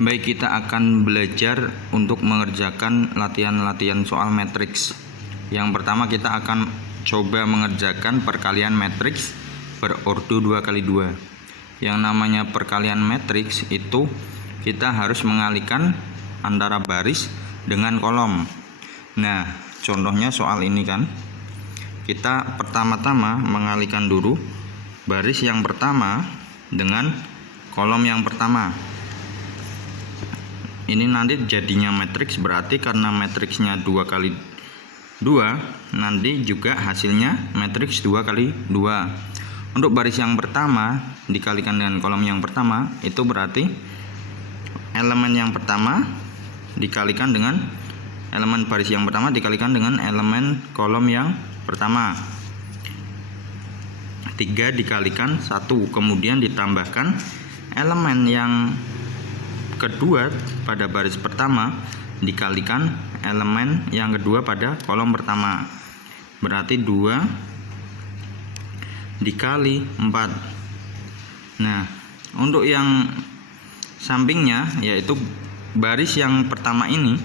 Baik, kita akan belajar untuk mengerjakan latihan-latihan soal matriks. Yang pertama kita akan coba mengerjakan perkalian matriks berordo 2x2. Yang namanya perkalian matriks itu kita harus mengalihkan antara baris dengan kolom. Nah, contohnya soal ini kan. Kita pertama-tama mengalihkan dulu baris yang pertama dengan kolom yang pertama. Ini nanti jadinya matriks, berarti karena matriksnya 2x2 nanti juga hasilnya matriks 2x2. Untuk baris yang pertama dikalikan dengan kolom yang pertama, itu berarti elemen yang pertama dikalikan dengan elemen baris yang pertama dikalikan dengan elemen kolom yang pertama. 3 dikalikan 1, kemudian ditambahkan elemen yang kedua pada baris pertama dikalikan elemen yang kedua pada kolom pertama, berarti 2 dikali 4. Nah, untuk yang sampingnya yaitu baris yang pertama ini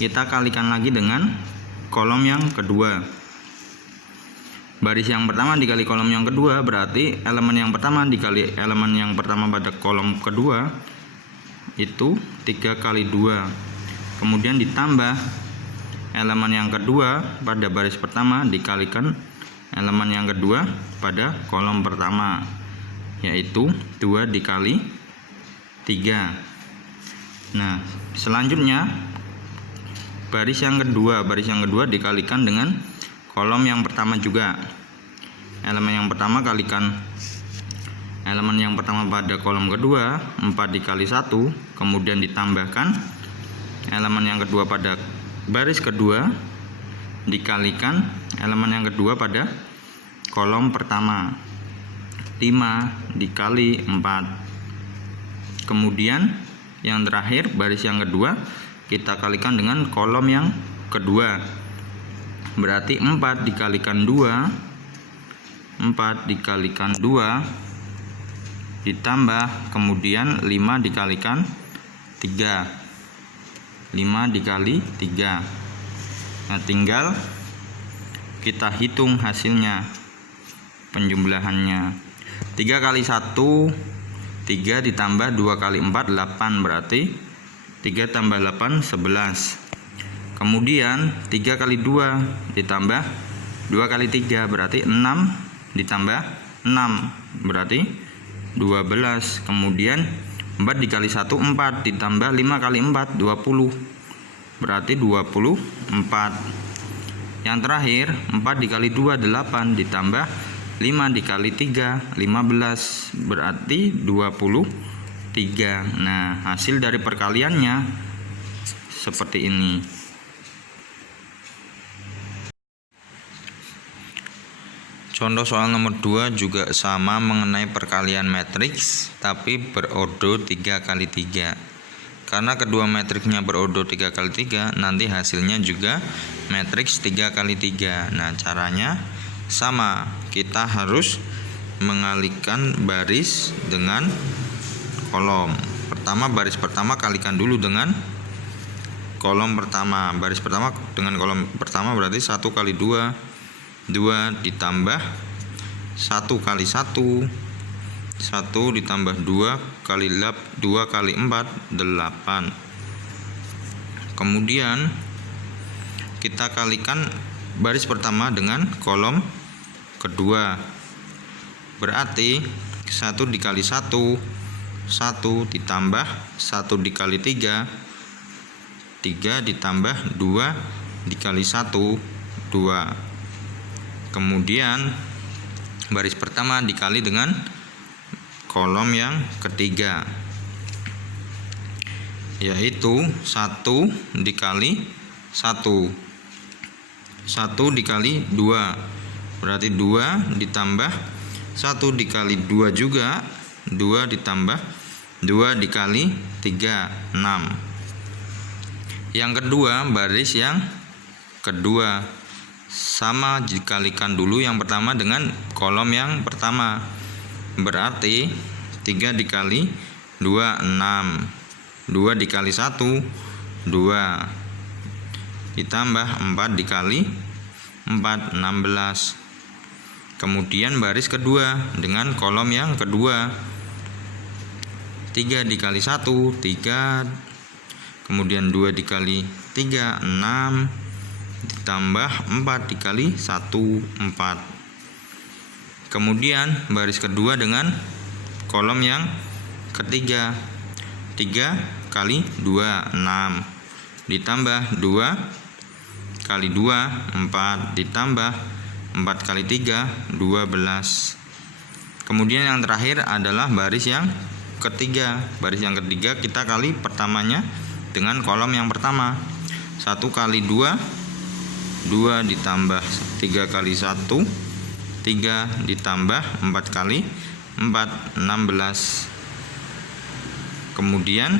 kita kalikan lagi dengan kolom yang kedua. Baris yang pertama dikali kolom yang kedua berarti elemen yang pertama dikali elemen yang pertama pada kolom kedua itu 3 kali 2, kemudian ditambah elemen yang kedua pada baris pertama dikalikan elemen yang kedua pada kolom pertama, yaitu 2 dikali 3. Nah, selanjutnya baris yang kedua dikalikan dengan kolom yang pertama juga. Elemen yang pertama kalikan elemen yang pertama pada kolom kedua, 4 dikali 1, kemudian ditambahkan elemen yang kedua pada baris kedua dikalikan elemen yang kedua pada kolom pertama, 5 dikali 4. Kemudian yang terakhir baris yang kedua kita kalikan dengan kolom yang kedua, berarti 4 dikalikan 2 ditambah kemudian 5 dikalikan 3, 5 dikali 3. Nah, tinggal kita hitung hasilnya, penjumlahannya. 3 kali 1 3 ditambah 2 kali 4 8, berarti 3 tambah 8 11. Kemudian 3 kali 2 ditambah 2 kali 3 berarti 6 ditambah 6 berarti 12. Kemudian 4 dikali 1 4 ditambah 5 kali 4 20, berarti 24. Yang terakhir 4 dikali 2 8 ditambah 5 dikali 3 15, berarti 23. Nah, hasil dari perkaliannya seperti ini. Contoh soal nomor 2 juga sama mengenai perkalian matriks tapi berordo 3x3. Karena kedua matriksnya berordo 3x3, nanti hasilnya juga matriks 3x3. Nah, caranya sama, kita harus mengalihkan baris dengan kolom. Pertama, baris pertama kalikan dulu dengan kolom pertama. Baris pertama dengan kolom pertama berarti 1 kali 2 ditambah 1 kali 1 ditambah 2 kali 4 8. Kemudian kita kalikan baris pertama dengan kolom kedua, berarti 1 dikali 1 ditambah 1 dikali 3 ditambah 2 dikali 1 2. Kemudian baris pertama dikali dengan kolom yang ketiga, yaitu 1 dikali 1 dikali 2, berarti 2 ditambah 1 dikali 2 juga 2 ditambah 2 dikali 3 6. Yang kedua, baris yang kedua sama dikalikan dulu yang pertama dengan kolom yang pertama, berarti 3 dikali 2 6 2 dikali 1 2 ditambah 4 dikali 4 16. Kemudian baris kedua dengan kolom yang kedua, 3 dikali 1 3, kemudian 2 dikali 3 6, ditambah 4 dikali 1 4. Kemudian baris kedua dengan kolom yang ketiga, 3 kali 2 6, ditambah 2 kali 2 4, ditambah 4 kali 3 12. Kemudian yang terakhir adalah baris yang ketiga. Baris yang ketiga kita kali pertamanya dengan kolom yang pertama, 1 kali 2 2, ditambah 3 kali 1 3, ditambah 4 kali 4 16. Kemudian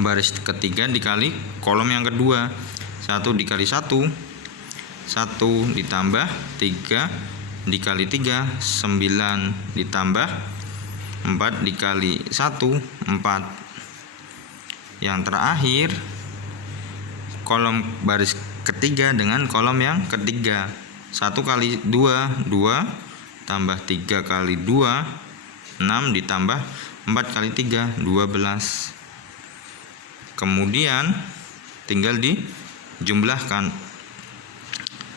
baris ketiga dikali kolom yang kedua, 1 dikali 1 1, ditambah 3 dikali 3 9, ditambah 4 dikali 1 4. Yang terakhir kolom baris ketiga dengan kolom yang ketiga, 1 kali 2 2, tambah 3 kali 2 6, ditambah 4 kali 3 12. Kemudian tinggal dijumlahkan,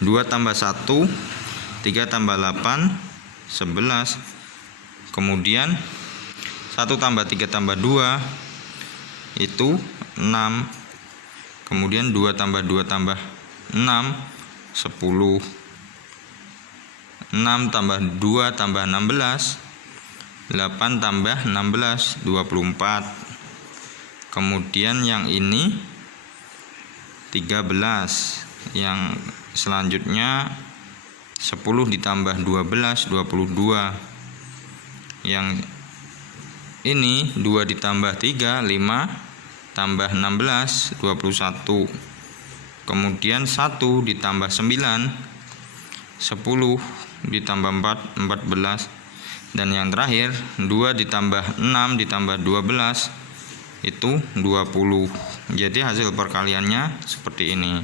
2 tambah 1 3 tambah 8 11. Kemudian 1 tambah 3 tambah 2 itu 6. Kemudian 2 tambah 2 tambah 6 10. 6 tambah 2 tambah 16, 8 tambah 16 24. Kemudian yang ini 13. Yang selanjutnya 10 ditambah 12 22. Yang ini 2 ditambah 3 5, tambah 16 21. Kemudian 1 ditambah 9 10, ditambah 4 14. Dan yang terakhir 2 ditambah 6 ditambah 12 itu 20. Jadi hasil perkaliannya seperti ini.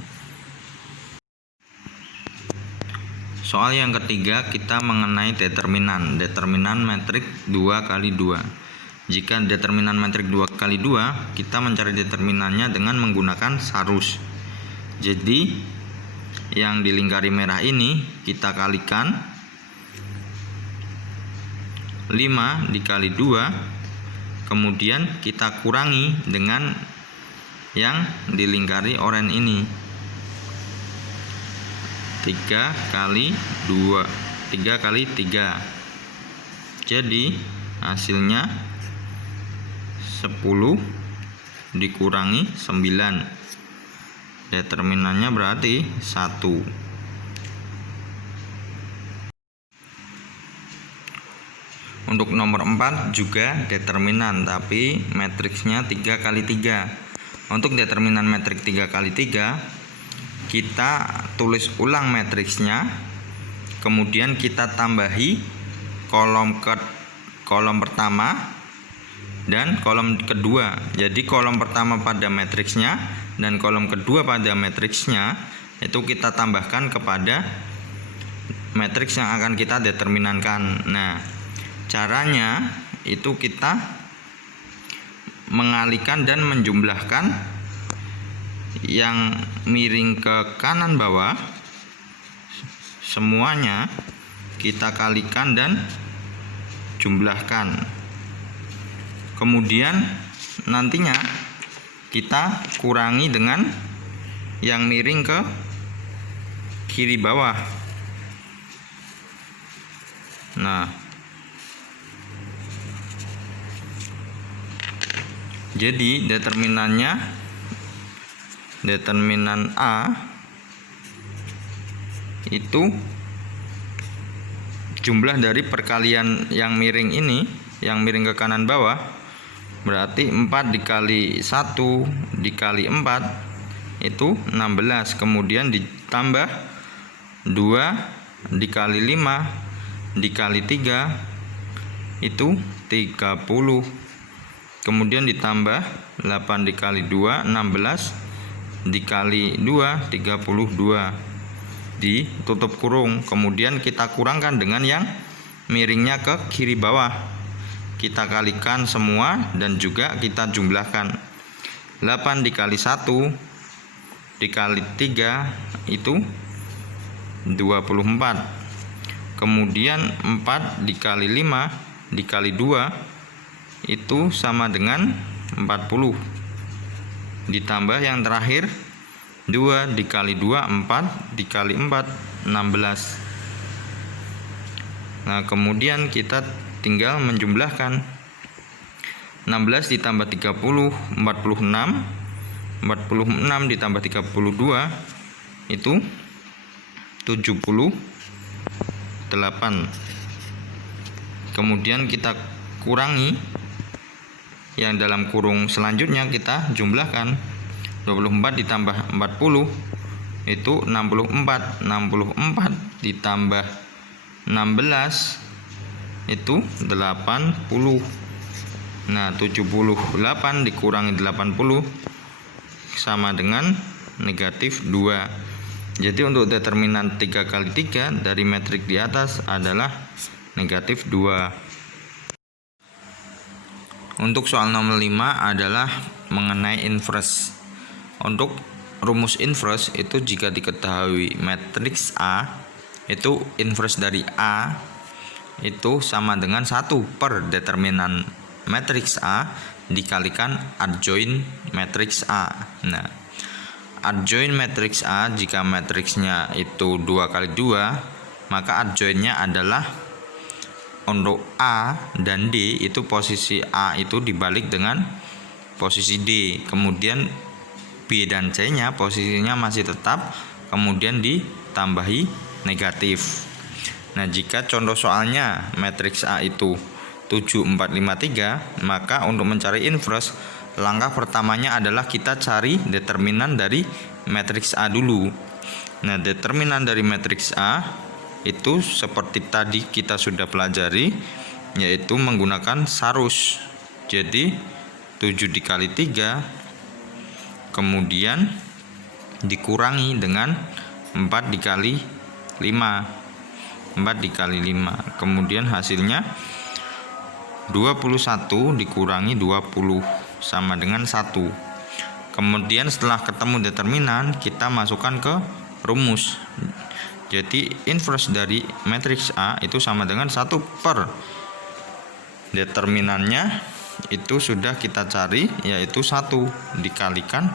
Soal yang ketiga kita mengenai determinan metrik 2 kali 2. Jika determinan metrik 2 kali 2, kita mencari determinannya dengan menggunakan sarus. Jadi yang di lingkari merah ini kita kalikan 5 dikali 2, kemudian kita kurangi dengan yang di lingkari oranye ini, 3 kali 2 3 kali 3. Jadi hasilnya 10 dikurangi 9. Determinannya berarti 1. Untuk nomor 4 juga determinan, tapi matriksnya 3 kali 3. Untuk determinan metrik 3 kali 3, kita tulis ulang matriksnya, kemudian kita tambahi kolom pertama dan kolom kedua. Jadi kolom pertama pada matriksnya dan kolom kedua pada matriksnya itu kita tambahkan kepada matriks yang akan kita determinankan. Nah, caranya itu kita mengalihkan dan menjumlahkan yang miring ke kanan bawah, semuanya kita kalikan dan jumlahkan. Kemudian nantinya kita kurangi dengan yang miring ke kiri bawah. Nah, jadi determinan A itu jumlah dari perkalian yang miring ini, yang miring ke kanan bawah, berarti 4 dikali 1 dikali 4 itu 16. Kemudian ditambah 2 dikali 5 dikali 3 itu 30. kemudian ditambah 8 dikali 2 16 dikali 2 32 ditutup kurung, kemudian kita kurangkan dengan yang miringnya ke kiri bawah, kita kalikan semua dan juga kita jumlahkan. 8 dikali 1 dikali 3 itu 24, kemudian 4 dikali 5 dikali 2 itu sama dengan 40, ditambah yang terakhir 2 dikali 2 4 dikali 4 16. Nah, kemudian kita tinggal menjumlahkan. 16 ditambah 30 46, 46 ditambah 32 itu 78. Kemudian kita kurangi yang dalam kurung selanjutnya, kita jumlahkan. 24 ditambah 40 itu 64, 64 ditambah 16 itu 80. Nah, 78 dikurangi 80 sama dengan negatif 2. Jadi untuk determinan 3 kali 3 dari metrik di atas adalah negatif 2. Untuk soal nomor 5 adalah mengenai inverse. Untuk rumus inverse itu jika diketahui matriks A itu inverse dari A itu sama dengan 1 per determinan matriks A dikalikan adjoint matriks A. Nah, adjoint matriks A jika matriksnya itu 2 kali 2, maka adjointnya adalah untuk A dan D itu posisi A itu dibalik dengan posisi D, kemudian B dan C nya posisinya masih tetap, kemudian ditambahi negatif. Nah, jika contoh soalnya matriks A itu 7 4 5 3, maka untuk mencari inverse langkah pertamanya adalah kita cari determinan dari matriks A dulu. Nah, determinan dari matriks A itu seperti tadi kita sudah pelajari, yaitu menggunakan sarus. Jadi 7 dikali 3 kemudian dikurangi dengan 4 dikali 5, 4 dikali 5, kemudian hasilnya 21 dikurangi 20 sama dengan 1. Kemudian setelah ketemu determinan, kita masukkan ke rumus. Jadi inverse dari matriks A itu sama dengan 1 per determinannya itu sudah kita cari, yaitu 1 dikalikan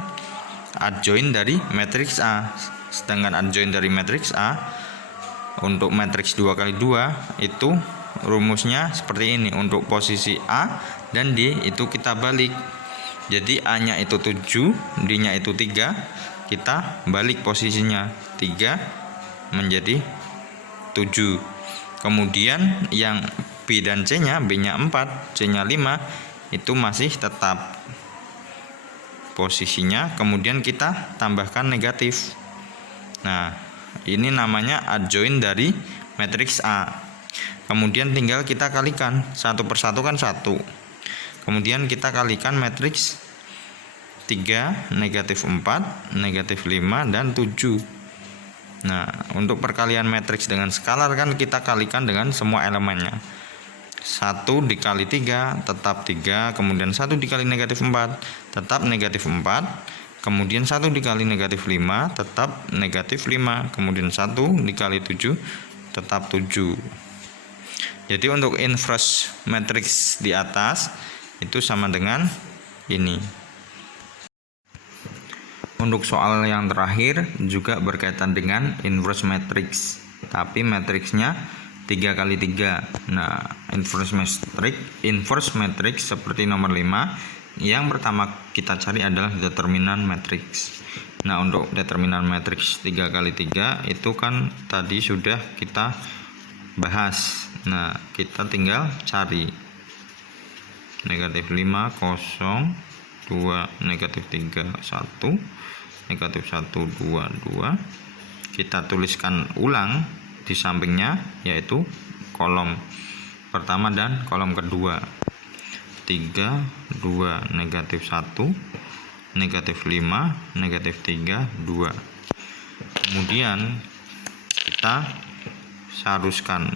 adjoint dari matriks A. Sedangkan adjoint dari matriks A untuk matriks 2 kali 2 itu rumusnya seperti ini. Untuk posisi A dan D itu kita balik. Jadi A nya itu 7, D nya itu 3, kita balik posisinya, 3 menjadi 7. Kemudian yang B dan C nya, B nya 4, C nya 5 itu masih tetap posisinya, kemudian kita tambahkan negatif. Nah, ini namanya adjoint dari matriks A. Kemudian tinggal kita kalikan, 1 per 1 kan 1. Kemudian kita kalikan matriks 3, negatif 4, negatif 5, dan 7. Nah, untuk perkalian matriks dengan skalar kan kita kalikan dengan semua elemennya. 1 dikali 3 tetap 3, kemudian 1 dikali negatif 4 tetap negatif 4, kemudian 1 dikali negatif 5 tetap negatif 5, kemudian 1 dikali 7 tetap 7. Jadi untuk inverse matriks di atas itu sama dengan ini. Untuk soal yang terakhir juga berkaitan dengan inverse matrix, tapi matriksnya 3 kali 3. Nah, inverse matrix seperti nomor 5. Yang pertama kita cari adalah determinan matrix. Nah, untuk determinan matrix 3 kali 3 itu kan tadi sudah kita bahas. Nah, kita tinggal cari negatif 5 0 2, negatif 3 1, negatif 1 2 2. Kita tuliskan ulang di sampingnya, yaitu kolom pertama dan kolom kedua. 3, 2, negatif 1, negatif 5, negatif 3, 2. Kemudian kita seharuskan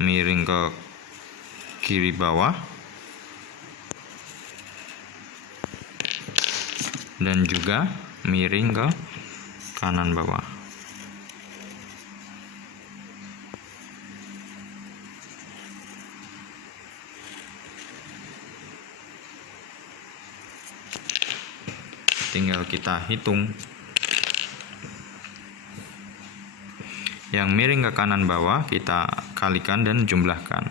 miring ke kiri bawah dan juga miring ke kanan bawah. Tinggal kita hitung. Yang miring ke kanan bawah kita kalikan dan jumlahkan.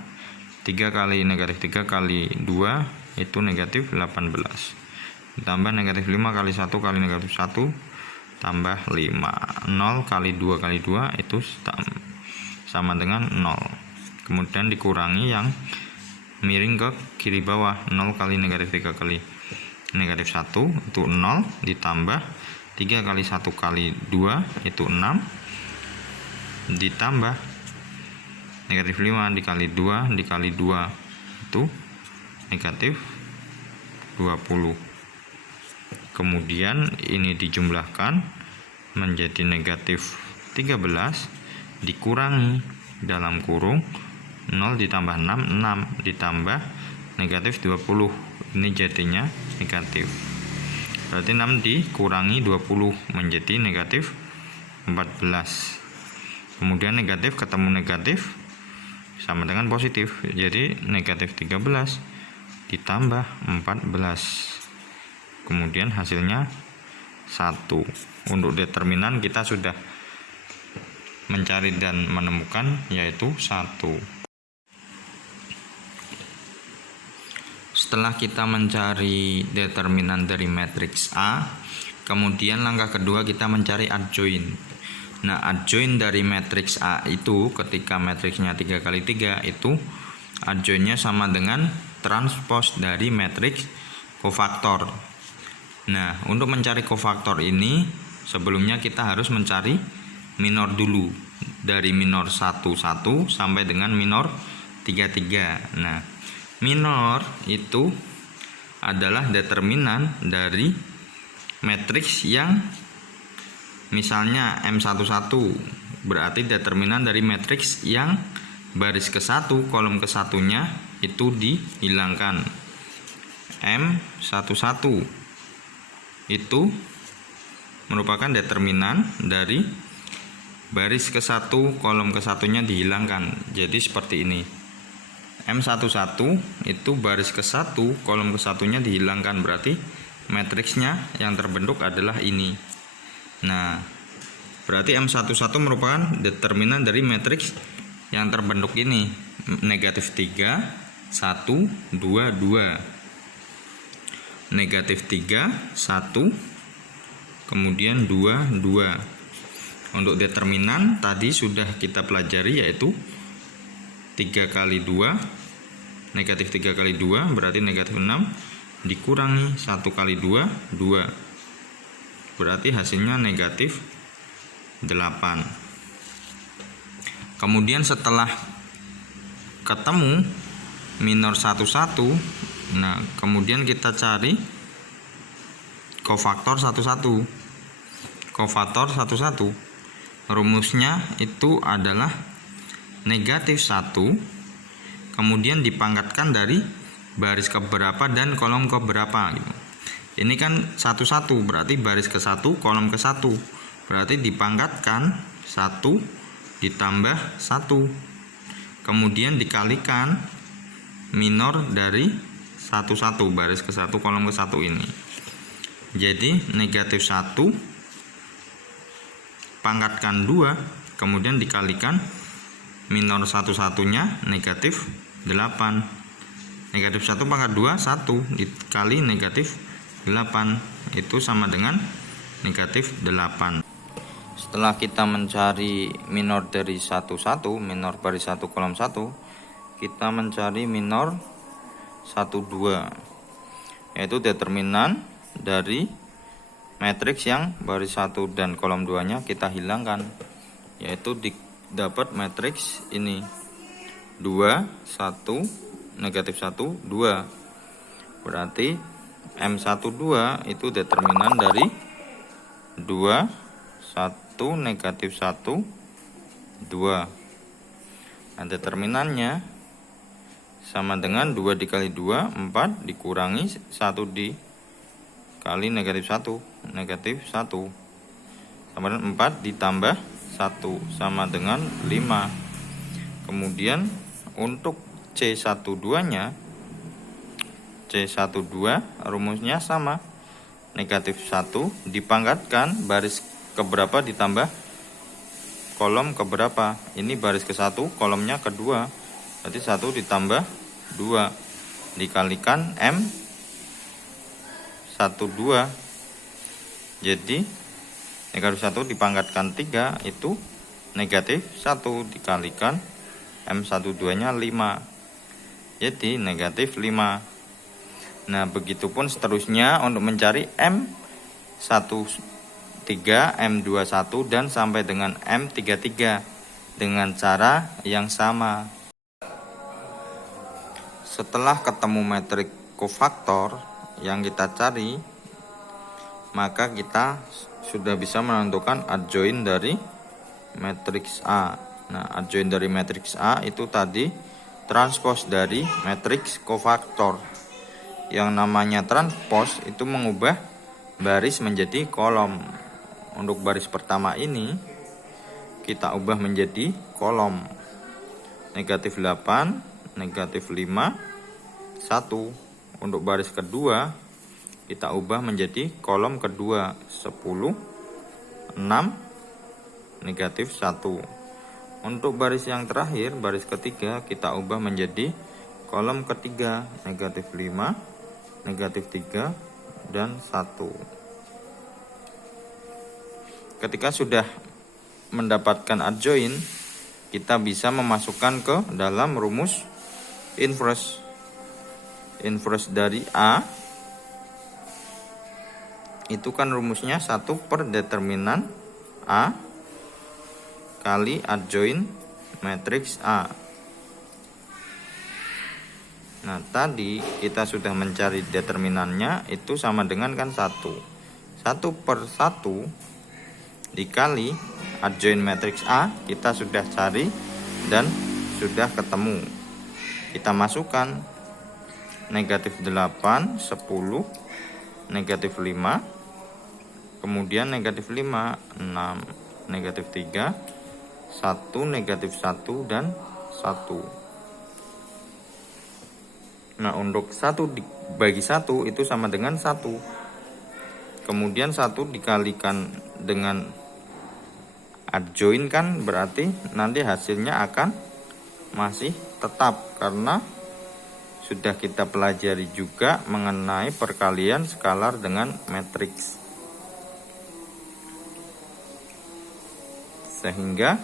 3 kali negatif 3 kali 2 itu negatif 18. Ditambah negatif 5 kali 1 kali negatif 1 tambah 5. 0 kali 2 kali 2 itu sama dengan 0. Kemudian dikurangi yang miring ke kiri bawah. 0 kali negatif 3 kali negatif 1 itu 0, ditambah 3 kali 1 kali 2 itu 6, ditambah negatif 5 dikali 2 dikali 2 itu negatif 20. Kemudian ini dijumlahkan menjadi negatif 13 dikurangi dalam kurung 0 ditambah 6, 6 ditambah negatif 20. Ini jadinya negatif. Berarti 6 dikurangi 20 menjadi negatif 14. Kemudian negatif ketemu negatif sama dengan positif. Jadi negatif 13 ditambah 14. Kemudian hasilnya 1. Untuk determinan kita sudah mencari dan menemukan, yaitu 1. Setelah kita mencari determinan dari matriks A, kemudian langkah kedua kita mencari adjoint. Nah, adjoint dari matriks A itu ketika matriksnya 3 kali 3 itu adjointnya sama dengan transpos dari matriks kofaktor. Nah, untuk mencari kofaktor ini sebelumnya kita harus mencari minor dulu. Dari minor 1, 1 sampai dengan minor 3, 3. Nah, minor itu adalah determinan dari matriks yang misalnya M11, berarti determinan dari matriks yang baris ke-1 kolom ke-1-nya itu dihilangkan. M11 itu merupakan determinan dari baris ke-1 kolom ke-1-nya dihilangkan. Jadi seperti ini. M11 itu baris ke-1 kolom ke-1-nya dihilangkan, berarti matriksnya yang terbentuk adalah ini. Nah, berarti M11 merupakan determinan dari matriks yang terbentuk ini, negatif 3, 1, 2, 2. Negatif 3, 1, kemudian 2, 2. Untuk determinan tadi sudah kita pelajari, yaitu 3 kali 2, negatif 3 kali 2 berarti negatif 6, dikurangi 1 kali 2, 2. Berarti hasilnya negatif 8. Kemudian setelah ketemu minor 1, 1, nah kemudian kita cari kofaktor 1, 1. Kofaktor 1, 1 rumusnya itu adalah negatif 1 kemudian dipangkatkan dari baris keberapa dan kolom keberapa gitu. Ini kan 1, 1 berarti baris ke-1 kolom ke-1, berarti dipangkatkan 1 ditambah 1 kemudian dikalikan minor dari 1, 1 baris ke-1 kolom ke-1 ini. Jadi negatif 1 pangkatkan 2 kemudian dikalikan minor 1-1-nya negatif 8. Negatif 1 pangkat 2 1 dikali negatif 8 itu sama dengan negatif 8. Setelah kita mencari minor dari 1, 1, minor baris 1 kolom 1, kita mencari minor 1, 2, yaitu determinan dari matriks yang baris 1 dan kolom 2 nya kita hilangkan, yaitu dapat matriks ini 2, 1, negatif 1, 2. Berarti M12 itu determinan dari 2, 1, negatif 1, 2. Nah, determinannya sama dengan 2 dikali 2, 4, dikurangi 1 dikali negatif 1, negatif 1. Sama dengan 4 ditambah 1, sama dengan 5. Kemudian untuk C12-nya, C12 rumusnya sama. Negatif 1 dipangkatkan baris keberapa ditambah kolom keberapa. Ini baris ke-1, kolomnya kedua. Berarti 1 ditambah 2 dikalikan M12. Jadi negatif 1 dipangkatkan 3 itu negatif 1 dikalikan M12-nya 5. Jadi negatif 5. Nah, begitupun seterusnya untuk mencari M13, M21 dan sampai dengan M33 dengan cara yang sama. Setelah ketemu metrik kofaktor yang kita cari, maka kita sudah bisa menentukan adjoint dari matriks A. Nah, adjoint dari matriks A itu tadi transpose dari matriks kofaktor. Yang namanya transpose itu mengubah baris menjadi kolom. Untuk baris pertama ini kita ubah menjadi kolom. Negatif 8, negatif 5, 1. Untuk baris kedua kita ubah menjadi kolom kedua, 10, 6, negatif 1. Untuk baris yang terakhir, baris ketiga, kita ubah menjadi kolom ketiga, negatif 5, negatif 3, dan 1. Ketika sudah mendapatkan adjoint, kita bisa memasukkan ke dalam rumus inverse. Inverse dari A itu kan rumusnya 1 per determinan A kali adjoint matriks A. Nah, tadi kita sudah mencari determinannya, itu sama dengan kan 1. 1 per 1 dikali adjoint matriks A kita sudah cari dan sudah ketemu. Kita masukkan negatif 8, 10, negatif 5, kemudian negatif 5, 6, negatif 3, 1, negatif 1, dan 1. Nah, untuk 1 dibagi 1 itu sama dengan 1. Kemudian 1 dikalikan dengan adjoint kan berarti nanti hasilnya akan masih tetap, karena sudah kita pelajari juga mengenai perkalian skalar dengan matriks. Sehingga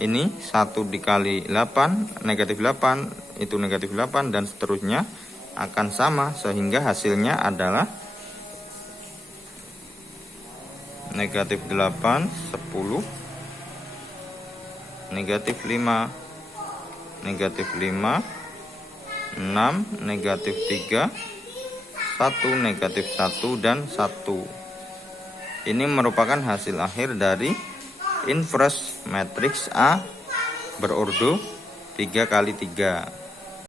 ini 1 dikali 8, negatif 8, itu negatif 8, dan seterusnya akan sama, sehingga hasilnya adalah negatif 8, 10, negatif 5, negatif 5, 6, negatif 3, 1, negatif 1, dan 1. Ini merupakan hasil akhir dari inverse matriks A berordo 3 kali 3.